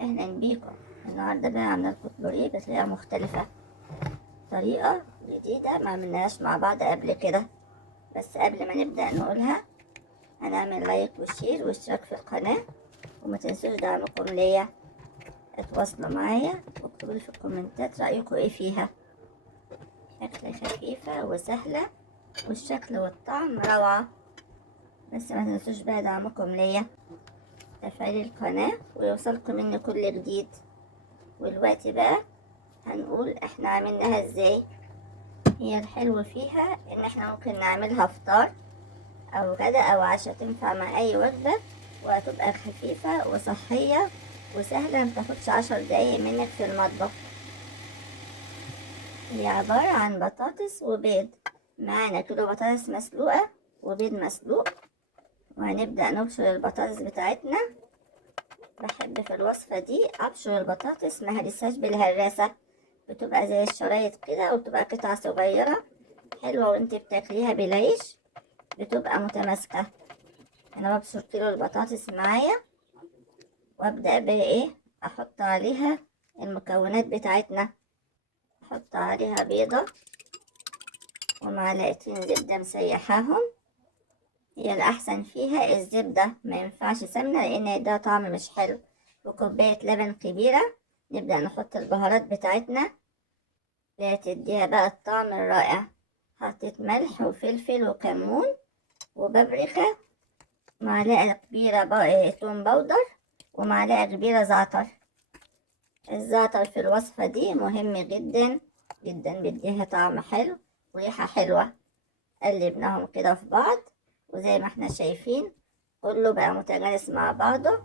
اهلا بيكم. النهارده بقى عامله لكم بوريه بطريقه مختلفه، طريقه جديده ما عملناهاش مع بعض قبل كده. بس قبل ما نبدا نقولها هنعمل لايك وشير واشتراك في القناه، وما تنسوش دعمكم ليا. اتواصلوا معايا واكتبوا لي في الكومنتات رايكم ايه فيها. اكله خفيفه وسهله والشكل والطعم روعه. بس ما تنسوش بقى دعمكم ليا، تفعيل القناه ويوصلكم مني كل جديد. والوقت بقى هنقول احنا عملناها ازاي. هي الحلو فيها ان احنا ممكن نعملها فطار او غدا او عشاء، تنفع مع اي وجبة وهتبقى خفيفة وصحية وسهلة، متاخدش 10 دقايق منك في المطبخ. هي عبارة عن بطاطس وبيض. معانا كيلو بطاطس مسلوقة وبيض مسلوق، وهنبدأ نبشر البطاطس بتاعتنا. بحب في الوصفة دي ابشر البطاطس ما هرسهاش بالهراسة، بتبقى زي الشرايط كده وبتبقى قطع صغيرة حلوة، وانت بتاكليها بالعيش بتبقى متماسكة. انا ببشر كيلو البطاطس معايا، وابدأ بقى ايه احط عليها المكونات بتاعتنا. احط عليها بيضة ومعلقتين زبدة مسيحاهم. هي الاحسن فيها الزبدة، ما ينفعش سمنة لان ده طعم مش حلو. وكوباية لبن كبيرة. نبدأ نحط البهارات بتاعتنا اللي هتديها بقى الطعم الرائع. حطيت ملح وفلفل وكمون وبابريكا، معلقة كبيرة توم باودر، ومعلقة كبيرة زعتر. الزعتر في الوصفة دي مهم جدا جدا، بيديها طعم حلو وريحة حلوة. قلبناهم كده في بعض، وزي ما احنا شايفين كله بقى متجانس مع بعضه.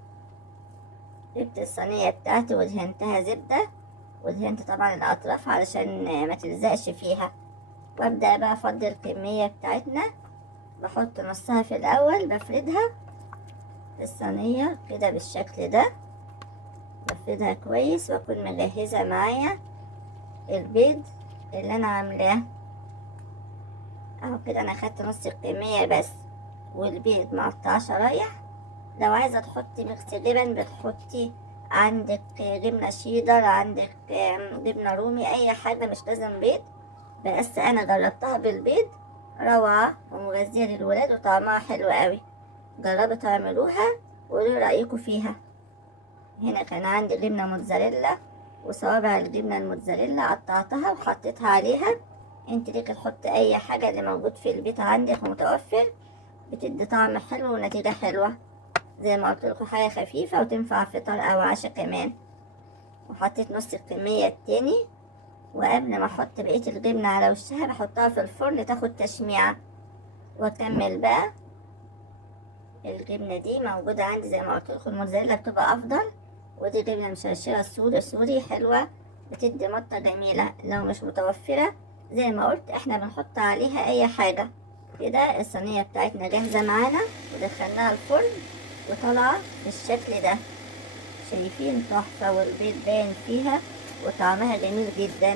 جبت الصينية بتاعتي ودهنتها زبدة، ودهنت طبعا الأطراف علشان ما تلزقش فيها. وابدأ بقى افضي الكمية بتاعتنا. بحط نصها في الأول، بفردها في الصينية كده بالشكل ده. بفردها كويس واكون مجهزة معايا البيض اللي انا عاملاه اهو كده. انا خدت نص الكمية بس، والبيض مقطعه شرايح. لو عايزة تحطي ميكس جبن بتحطي، عندك جبنة شيدر، عندك جبنة رومي، اي حاجة مش لازم بيض. بس انا جربتها بالبيض روعة ومغذية للولاد وطعمها حلو قوي. جربوا تعملوها وقولوا رأيكم فيها. هنا كان عندي جبنة موتزاريلا، وصوابع الجبنة الموتزاريلا قطعتها وحطيتها عليها. انت ليك تحط اي حاجة اللي موجود في البيت عندك ومتوفر، بتدي طعم حلو ونتيجة حلوة. زي ما قلت لكم حاجة خفيفة وتنفع فطار او عشاء كمان. وحطيت نص الكمية التاني، وقبل ما احط بقية الجبنة على وشها بحطها في الفرن تاخد تشميعة. واكمل بقى. الجبنة دي موجودة عندي زي ما قلت لكم، الموتزاريلا بتبقى افضل، ودي جبنة مشرشرة سوري حلوة، بتدي مطة جميلة. لو مش متوفرة زي ما قلت احنا بنحط عليها اي حاجة. كده الصينية بتاعتنا جاهزة معانا، ودخلناها الفرن وطالعة بالشكل ده. شايفين تحفة، والبيض باين فيها وطعمها جميل جدا.